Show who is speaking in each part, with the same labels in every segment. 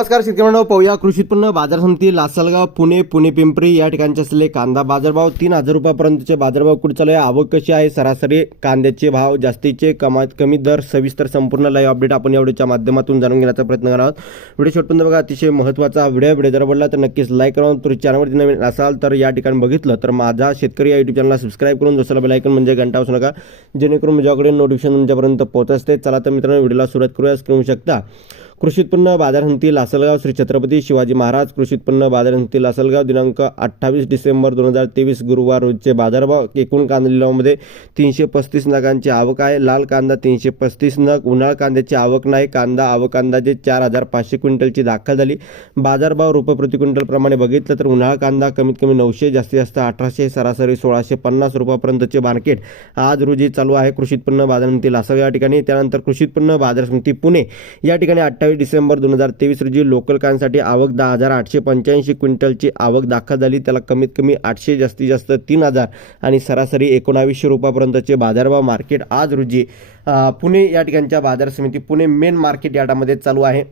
Speaker 1: नमस्कार शेतकऱ्यांनो पाहूया कृषी उत्पन्न बाजार समिती लासलगाव पुणे पुणे पिंपरी या ठिकाणचे असलेले कांदा बाजारभाव. तीन हजार रुपयापर्यंतचे बाजारभाव कुठे चालू आहे? आवक कशी आहे? सरासरी कांद्याचे भाव जास्तीचे कमात कमी दर सविस्तर संपूर्ण लाईव्ह अपडेट आपण या व्हिडिओच्या माध्यमातून जाणून घेण्याचा प्रयत्न करणार आहोत. व्हिडिओ शेवटपर्यंत बघा अतिशय महत्त्वाचा व्हिडिओ व्हिडिओ जर बोलला तर नक्कीच लाईक करून तुम्ही चॅनलवरती नवीन असाल तर या ठिकाणी बघितलं तर माझा शेतकरी या युट्यूब चॅनलला सबस्क्राईब करून दुसरा बेलायकन म्हणजे घंटा असू नका. जेणेकरून माझ्याकडे नोटिफिकेशन तुमच्यापर्यंत पोहोचते असते. चला तर मित्रांनो व्हिडिओला सुरुवात करूया. करू शकता. कृषी उत्पन्न बाजार समिती लासलगाव श्री छत्रपती शिवाजी महाराज कृषी उत्पन्न बाजार समिती लासलगाव दिनांक अठ्ठावीस डिसेंबर दोन हजार तेवीस गुरुवार रोजचे बाजारभाव एकूण कांदा लिलावमध्ये तीनशे पस्तीस नगांची आवक आहे. लाल कांदा तीनशे पस्तीस नग उन्हाळ कांद्याची आवक नाही. कांदा आवक अंदाजे चार हजार पाचशे क्विंटलची दाखल झाली. बाजारभाव रुपये प्रति क्विंटलप्रमाणे बघितलं तर उन्हाळ कांदा कमीत कमी नऊशे जास्तीत जास्त अठराशे सरासरी सोळाशे पन्नास रुपयापर्यंतचे मार्केट आज रोजी चालू आहे. कृषी उत्पन्न बाजार समिती लासलगाव या ठिकाणी. त्यानंतर कृषी उत्पन्न बाजार समिती पुणे या ठिकाणी अठ्ठावीस डिसेंबर दोन हजार तेवीस रोजी लोकल कांसाठी आवक दहा हजार आठशे पंच्याऐंशी क्विंटलची आवक दाखल झाली. त्याला कमीत कमी आठशे जास्तीत जास्त तीन हजार आणि सरासरी एकोणावीसशे रुपयापर्यंतचे बाजारभाव मार्केट आज रोजी पुणे या ठिकाणच्या बाजार समिती पुणे मेन मार्केट यार्डामध्ये चालू आहे.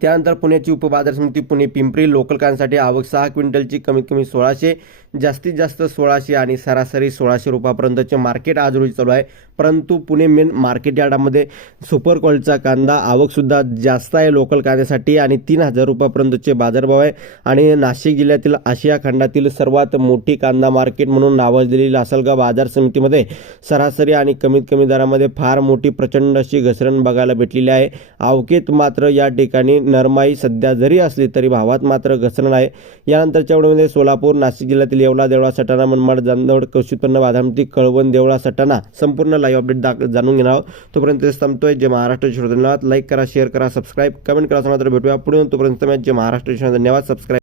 Speaker 1: त्यानंतर पुण्याची उपबाजार समिती पुणे पिंपरी लोकलकांसाठी आवक सहा क्विंटलची कमीत कमी सोळाशे जास्तीत जास्त सोळाशे आणि सरासरी सोळाशे रुपयापर्यंतचे मार्केट आज रोजी चालू आहे. परंतु पुणे मेन मार्केट यार्डामध्ये सुपर क्वालिटीचा कांदा आवकसुद्धा जास्त आहे लोकल कांद्यासाठी आणि तीन हजार रुपयापर्यंतचे बाजारभाव आहे. आणि नाशिक जिल्ह्यातील आशिया खंडातील सर्वात मोठी कांदा मार्केट म्हणून नावाजलेली लासलगाव बाजार समितीमध्ये सरासरी आणि कमीत कमी दरामध्ये फार मोठी प्रचंड अशी घसरण बघायला भेटलेली आहे. आवकेत मात्र या ठिकाणी नरमाई सध्या जरी असली तरी भावात मात्र घसरण आहे. यानंतरच्या वेळेमध्ये सोलापूर नाशिक जिल्ह्यातील येवला देवळा सटाणा मनमाड जामदवड कृषी उत्पन्न बाधामती कळवण देवळा सटाणा संपूर्ण लाईव्ह अपडेट दाख जाणून घेणार आहोत. तोपर्यंत इथेच थांबतोय. जे महाराष्ट्र धन्यवाद. लाईक करा शेअर करा सबस्क्राईब कमेंट करा मात्र भेटूया पुढे. तोपर्यंत जय महाराष्ट्र धन्यवाद. सबस्क्राईब